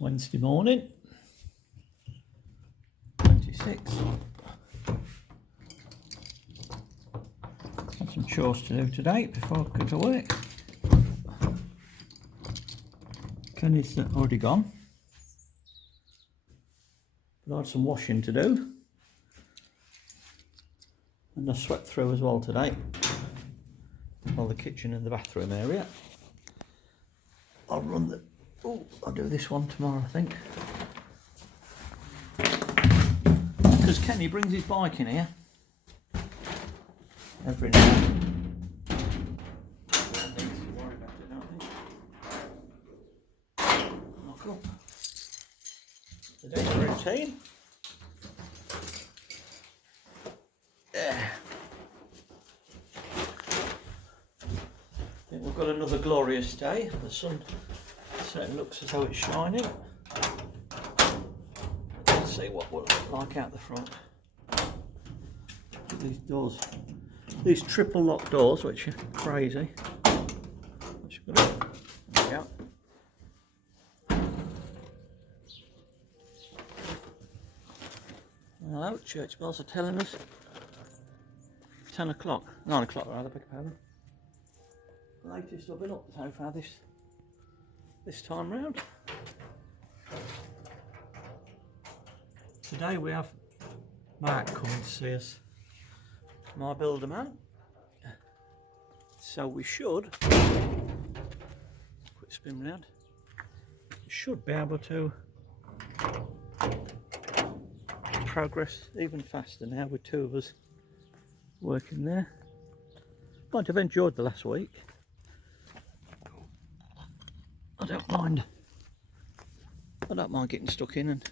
Wednesday morning, 26. Have some chores to do today before I go to work. Kenny's already gone. But I had some washing to do. And I swept through as well today. Well, the kitchen and the bathroom area. I'll do this one tomorrow, I think. Because Kenny brings his bike in here every night. Knock up. The daily routine. Yeah. I think we've got another glorious day. The sun certainly looks as though it's shining. Let's see what we'll look like out the front. These doors, these triple lock doors, which are crazy. There we go. Hello, church bells are telling us 10 o'clock, 9 o'clock rather, beg your pardon. Latest I've been up so far this time round. Today we have Mark coming to see us, my builder man. So we should, quick spin round, we should be able to progress even faster now with two of us working there. But I've enjoyed the last week. I don't mind getting stuck in and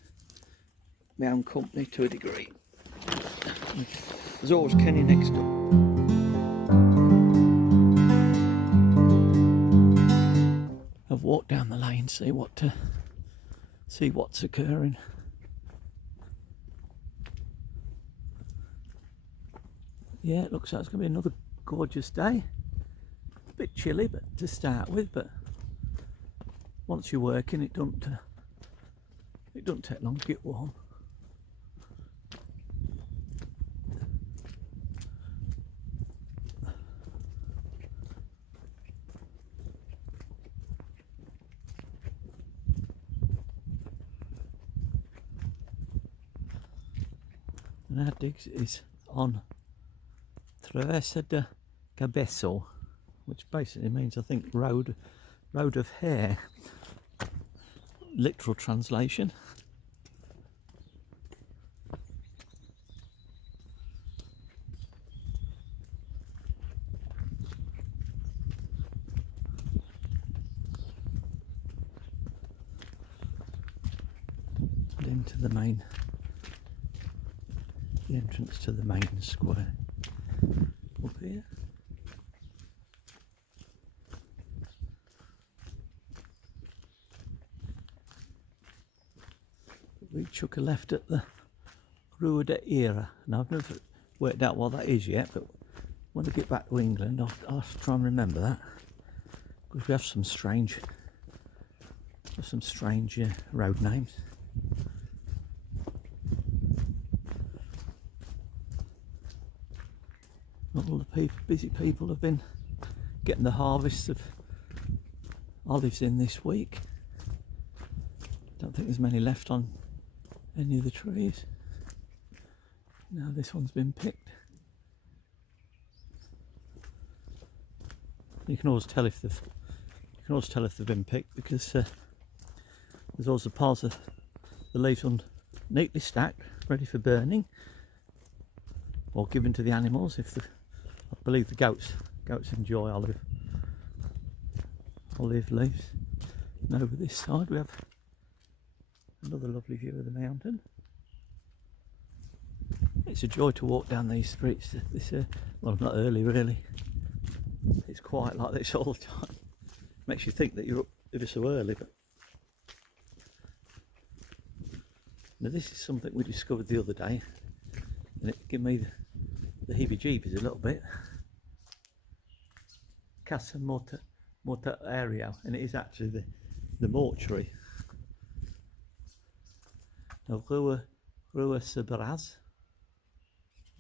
my own company to a degree. There's always Kenny next door. I've walked down the lane, see what's occurring. Yeah, it looks like it's going to be another gorgeous day. A bit chilly, but to start with, but once you're working, it don't take long to get warm. And our digs is on Travessa de Cabeço, which basically means, I think, road of hair. Literal translation. And into the entrance to the main square up here. We took a left at the Rua de Era, and I've never worked out what that is yet, but when I get back to England I'll have to try and remember that, because we have some strange road names. All the busy people have been getting the harvests of olives in this week. Don't think there's many left on any of the trees. Now this one's been picked. You can always tell if they've been picked, because there's also piles of the leaves neatly stacked, ready for burning or given to the animals. I believe the goats enjoy olive leaves. And over this side we have another lovely view of the mountain. It's a joy to walk down these streets. Well, not early really. It's quiet like this all the time. Makes you think that you're up ever so early, but now this is something we discovered the other day, and it gave me the heebie-jeebies a little bit. Casa area, and it is actually the mortuary No, Rua Sabraz.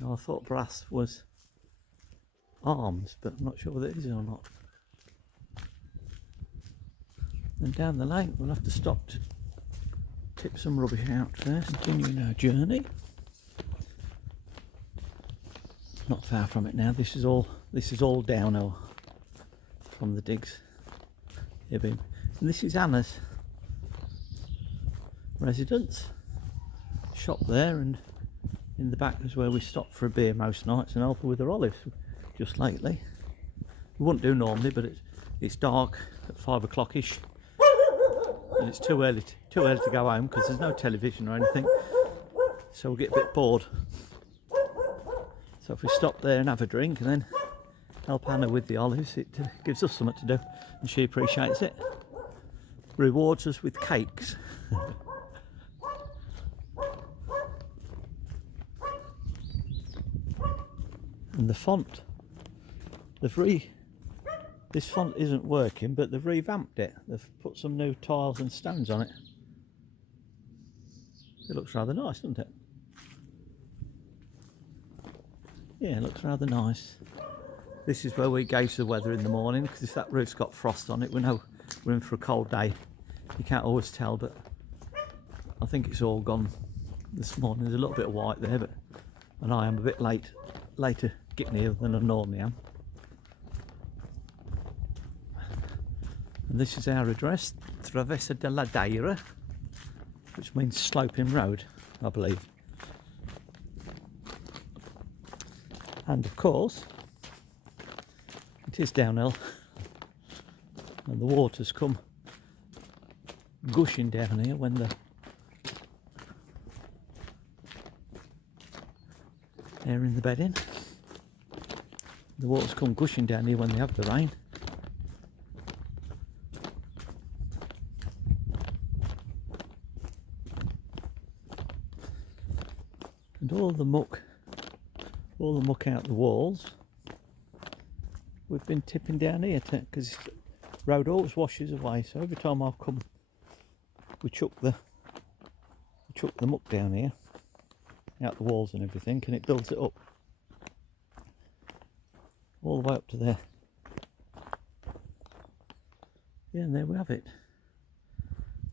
Now I thought brass was arms, but I'm not sure whether it is or not. And down the lane we'll have to stop to tip some rubbish out first. Continuing our journey. Not far from it now. This is all downhill from the digs. And this is Anna's residence. Shop there, and in the back is where we stop for a beer most nights and help her with her olives. Just lately, we wouldn't do normally, but it's dark at 5 o'clock ish, and it's too early to go home because there's no television or anything, so we'll get a bit bored. So if we stop there and have a drink and then help Anna with the olives, it gives us something to do, and she appreciates it. Rewards us with cakes. And the font, this font isn't working, but they've revamped it. They've put some new tiles and stones on it. It looks rather nice, doesn't it? Yeah, it looks rather nice. This is where we gauge the weather in the morning, because if that roof's got frost on it, we know we're in for a cold day. You can't always tell, but I think it's all gone this morning. There's a little bit of white there, but and I am a bit later getting here than I normally am. And this is our address, Travessa de la Deira, which means sloping road, I believe. And of course, it is downhill, and the waters come gushing down here when they're in the bedding. The waters come gushing down here when they have the rain. And all the muck out the walls, we've been tipping down here because the road always washes away. So every time I've come, we chuck the muck down here, out the walls and everything, and it builds it up all the way up to there. Yeah, and there we have it.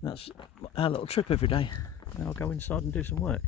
That's our little trip every day. Now I'll go inside and do some work.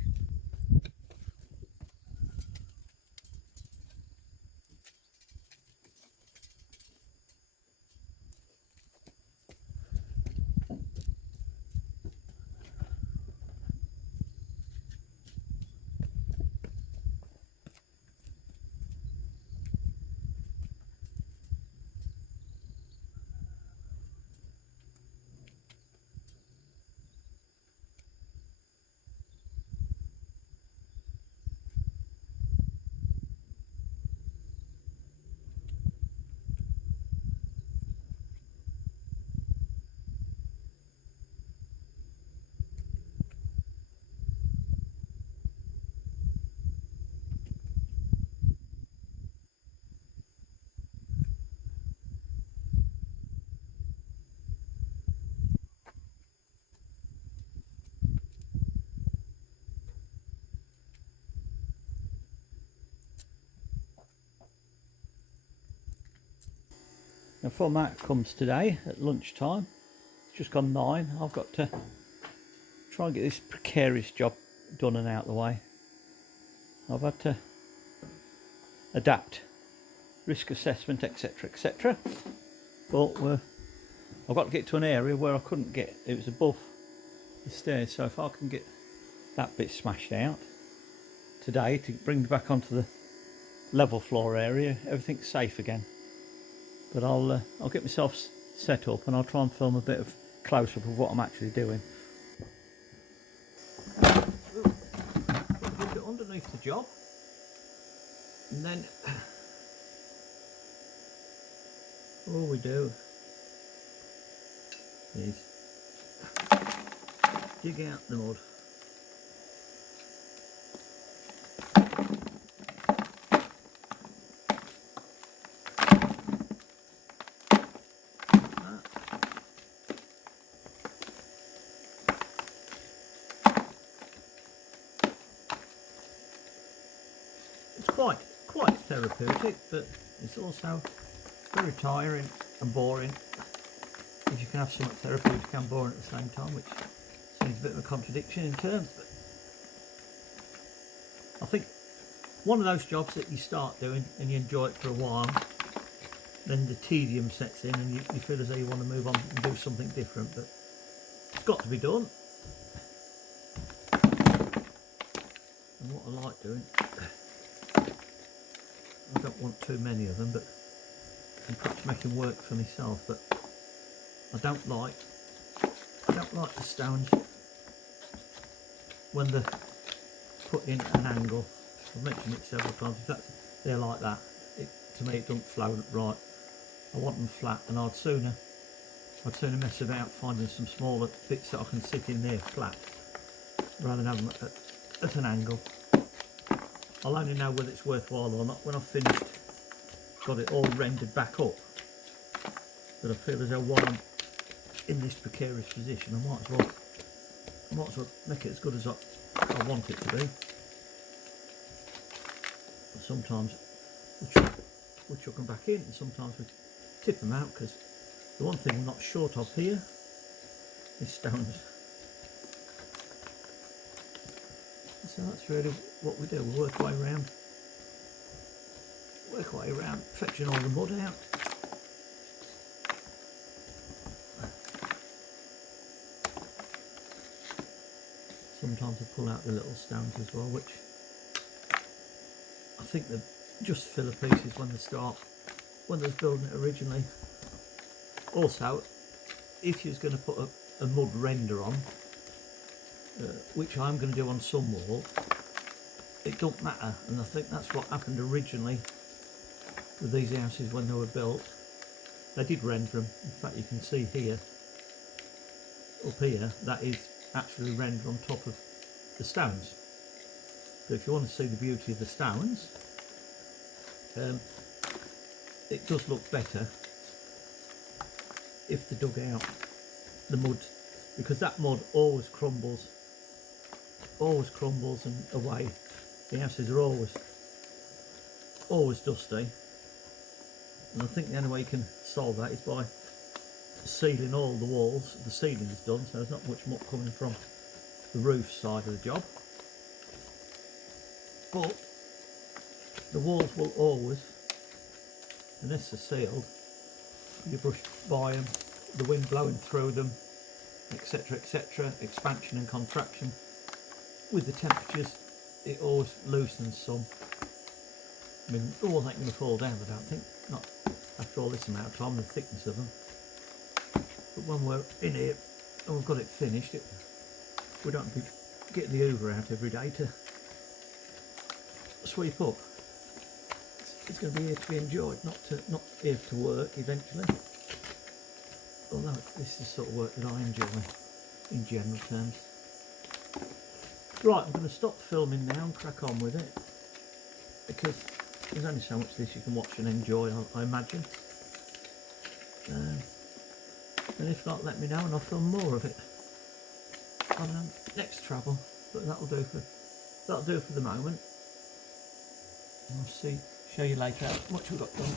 Now before Mark comes today at lunchtime, it's just gone 9, I've got to try and get this precarious job done and out of the way. I've had to adapt, risk assessment, etc, etc. But I've got to get to an area where I couldn't get, it was above the stairs, so if I can get that bit smashed out today to bring me back onto the level floor area, everything's safe again. But I'll get myself set up and I'll try and film a bit of close-up of what I'm actually doing. Put it underneath the job, and then all we do is dig out the mud. quite therapeutic, but it's also very tiring and boring. If you can have something therapeutic and boring at the same time, which seems a bit of a contradiction in terms, but I think one of those jobs that you start doing and you enjoy it for a while, then the tedium sets in and you feel as though you want to move on and do something different, but it's got to be done. And what I like doing, I don't want too many of them, but I'm perhaps making work for myself, but I don't like the stones when they're put in an angle. I've mentioned it several times. If they're like that, to me it doesn't flow right. I want them flat, and I'd sooner mess about finding some smaller bits that I can sit in there flat, rather than have them at an angle. I'll only know whether it's worthwhile or not when I've finished, got it all rendered back up. But I feel as though while I'm in this precarious position, I might as well make it as good as I want it to be. And sometimes we chuck them back in, and sometimes we tip them out, because the one thing we're not short of here is stones. So that's really what we do. We work our way around, fetching all the mud out. Sometimes I pull out the little stones as well, which I think they're just filler pieces when they was building it originally. Also, if you was going to put a mud render on, which I'm going to do on some wall, it don't matter, and I think that's what happened originally with these houses when they were built. They did render them. In fact, you can see here, up here, that is actually rendered on top of the stones. So if you want to see the beauty of the stones, it does look better if they dug out the mud, because that mud always crumbles and away. The houses are always dusty, and I think the only way you can solve that is by sealing all the walls. The ceiling is done, so there's not much muck coming from the roof side of the job, but the walls will always, unless they're sealed, you brush by them, the wind blowing through them, etc, expansion and contraction. With the temperatures, it always loosens some. I mean, the walls ain't going to fall down, I don't think, not after all this amount of time, the thickness of them. But when we're in here and we've got it finished, we don't be getting the hoover out every day to sweep up. It's going to be here to be enjoyed, not here to work eventually. Although this is the sort of work that I enjoy in general terms. Right, I'm going to stop filming now and crack on with it, because there's only so much of this you can watch and enjoy, I imagine. And if not, let me know and I'll film more of it on next travel. But that'll do for the moment. I'll show you later how much we've got done.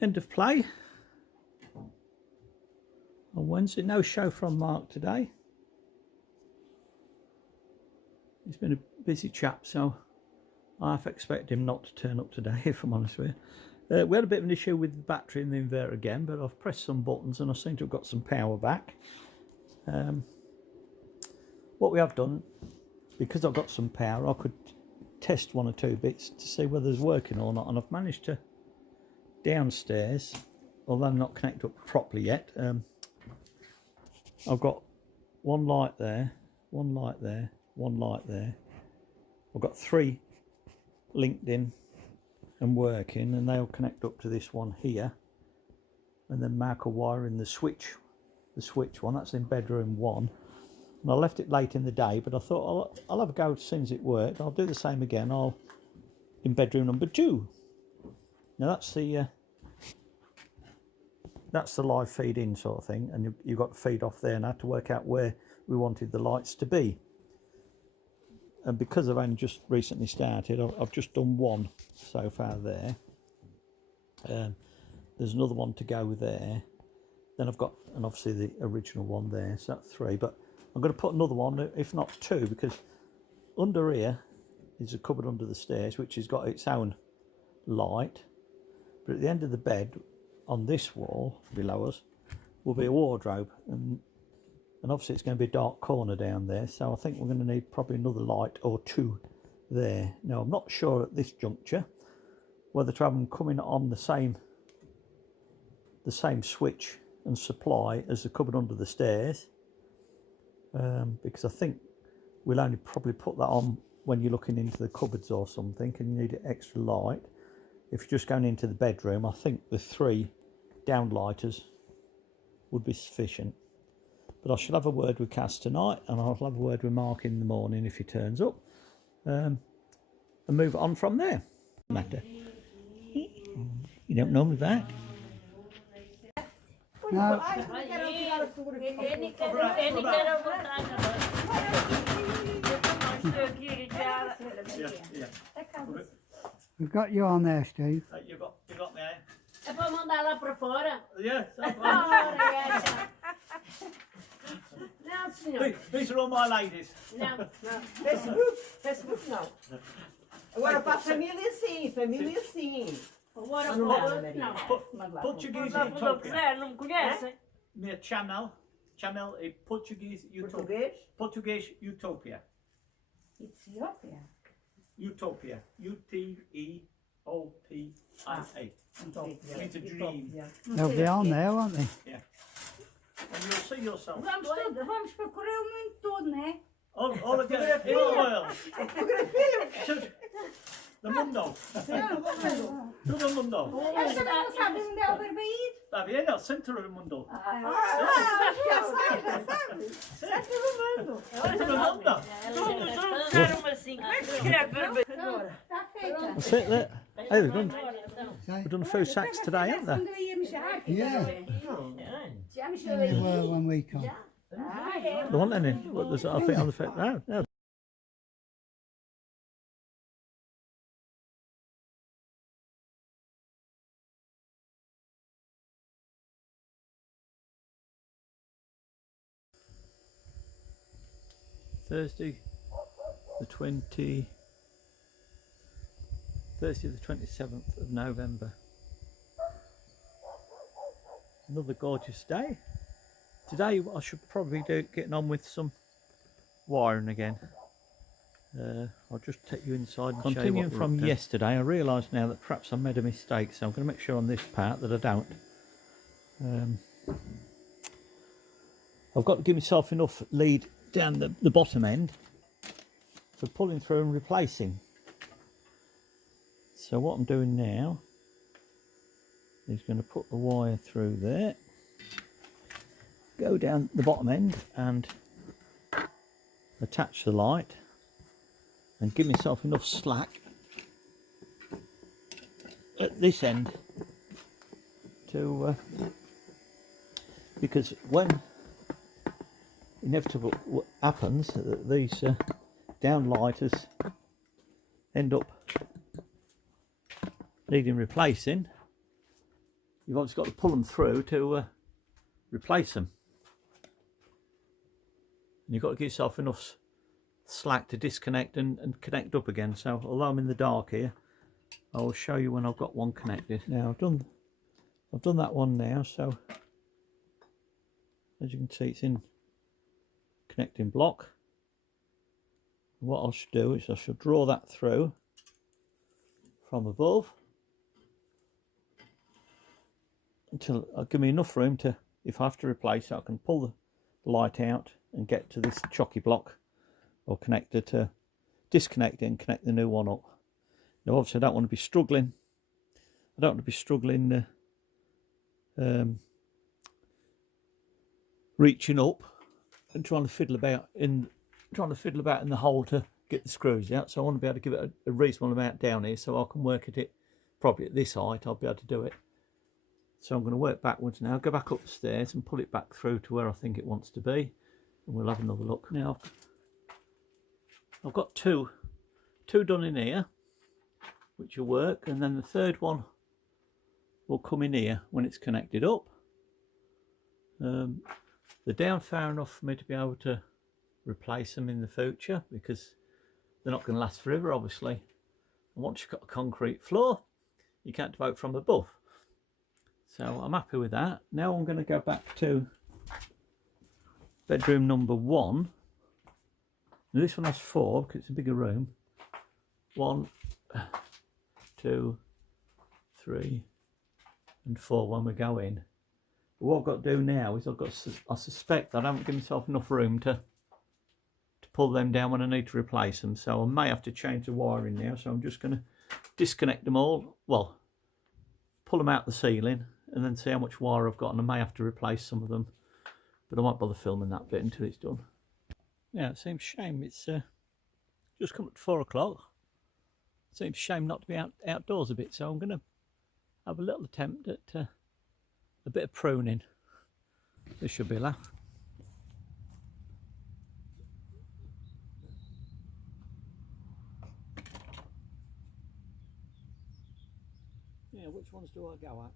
End of play on Wednesday. No show from Mark today. He's been a busy chap, so I half expect him not to turn up today, if I'm honest with you. We had a bit of an issue with the battery in the inverter again, but I've pressed some buttons and I seem to have got some power back. What we have done, because I've got some power, I could test one or two bits to see whether it's working or not, and I've managed to downstairs, although I'm not connected up properly yet. I've got one light there, one light there, one light there. I've got 3 linked in and working, and they'll connect up to this one here, and then mark a wire in the switch one. That's in bedroom 1, and I left it late in the day, but I thought I'll have a go as soon as it worked. I'll do the same again. In bedroom number 2. Now that's the live feed in sort of thing, and you've got to feed off there, and I had to work out where we wanted the lights to be. And because I've only just recently started, I've just done one so far there. There's another one to go there. Then I've got, and obviously the original one there, so that's 3. But I'm going to put another one, if not 2, because under here is a cupboard under the stairs, which has got its own light. But at the end of the bed, on this wall below us, will be a wardrobe, and obviously it's going to be a dark corner down there, so I think we're going to need probably another light or 2 there. Now I'm not sure at this juncture whether to have them coming on the same switch and supply as the cupboard under the stairs, because I think we'll only probably put that on when you're looking into the cupboards or something and you need extra light. If you're just going into the bedroom, I think the 3 downlighters would be sufficient. But I shall have a word with Cass tonight, and I'll have a word with Mark in the morning if he turns up, and move on from there. Matter. You don't know me back? No. We've got you on there, Steve. You got me, eh? É para mandar lá para fora? Yes. Não, senhor. These are all my ladies. Não. Facebook não. Agora para a família sim, Agora não. Portuguese Não Utopia. quiser, não me conhecem. Minha channel é Portuguese Utopia. português. Portuguese Utopia. Etiópia. Utopia. Utopia. Means a dream. They'll be on there, won't they? Yeah. And you'll see yourself. Vamos procurar o mundo todo, né? All again in the world. The mundo. Todo el mundo. Eles também não sabem onde é o Barbaído. Está bien, el centro del mundo. Já sabe. Sempre no mundo. Centro del mundo. Todos usaram assim. Como é que escreve? Está feita. That's it, there. Hey, we've done a few sacks today, haven't they? Quando íamos já. Yeah. Já me They were when we come. There wasn't any. What was it? I think on the fact. No, no. Thursday the 27th of November. Another gorgeous day. Today I should probably do getting on with some wiring again. I'll just take you inside and continuing from yesterday. I realise now that perhaps I made a mistake, so I'm going to make sure on this part that I don't. I've got to give myself enough lead down the bottom end for pulling through and replacing. So what I'm doing now is going to put the wire through there, go down the bottom end and attach the light and give myself enough slack at this end to because when inevitable happens that these downlighters end up needing replacing, you've obviously got to pull them through to replace them. And you've got to give yourself enough slack to disconnect and connect up again. So although I'm in the dark here, I will show you when I've got one connected. Now I've done that one now, so as you can see it's in connecting block. What I should do is I should draw that through from above until it'll give me enough room to, if I have to replace it, I can pull the light out and get to this chocky block or connector to disconnect it and connect the new one up. Now obviously I don't want to be struggling. I don't want to be struggling reaching up and trying to fiddle about in the hole to get the screws out. So I want to be able to give it a reasonable amount down here so I can work at it probably at this height. I'll be able to do it. So I'm going to work backwards now, go back upstairs and pull it back through to where I think it wants to be, and we'll have another look. Now I've got two done in here which will work, and then the third one will come in here when it's connected up. They're down far enough for me to be able to replace them in the future because they're not going to last forever, obviously. And once you've got a concrete floor, you can't vote from above. So I'm happy with that. Now I'm going to go back to bedroom number 1. Now this one has 4 because it's a bigger room. 1, 2, 3 and 4 when we go in. But what I've got to do now is I suspect that I haven't given myself enough room to pull them down when I need to replace them. So I may have to change the wiring now. So I'm just going to disconnect them all. Well, pull them out the ceiling and then see how much wire I've got, and I may have to replace some of them. But I won't bother filming that bit until it's done. Yeah, it seems shame. It's just come at 4 o'clock. Seems shame not to be outdoors a bit. So I'm going to have a little attempt at a bit of pruning. This should be a laugh. Yeah, which ones do I go at?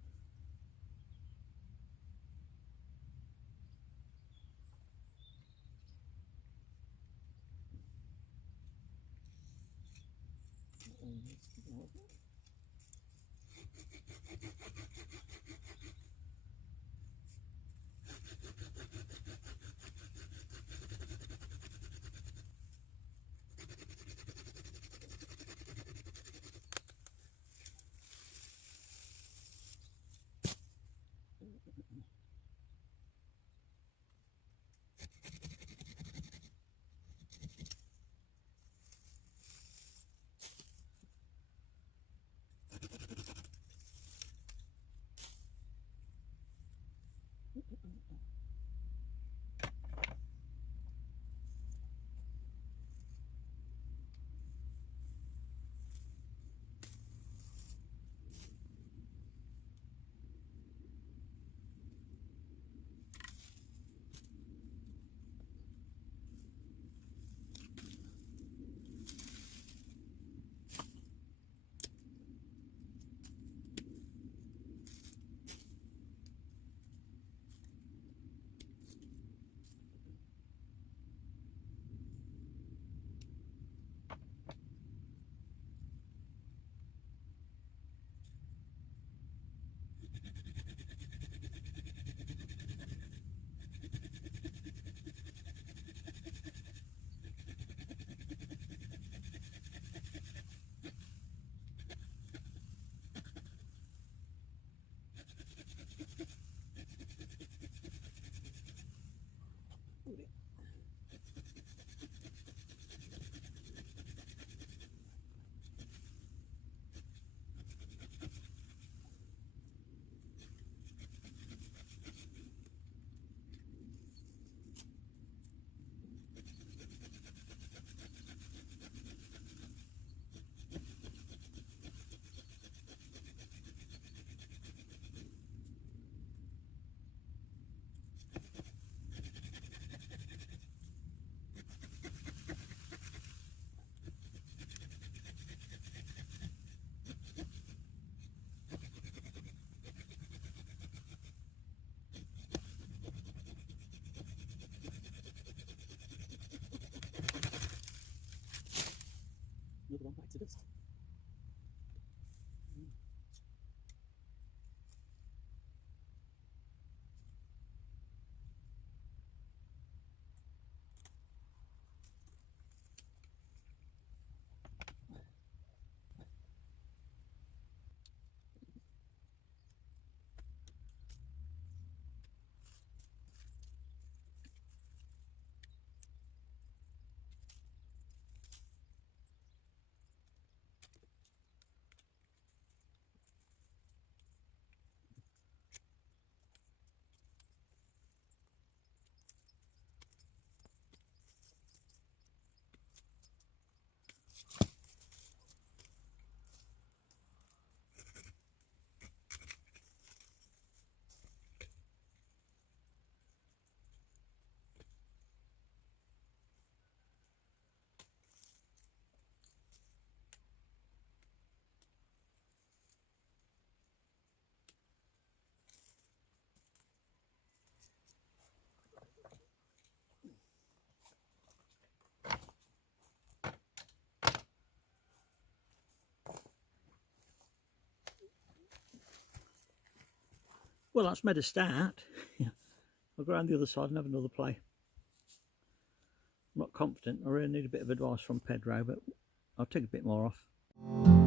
Well, that's made a start. Yeah. I'll go around the other side and have another play. I'm not confident. I really need a bit of advice from Pedro, but I'll take a bit more off.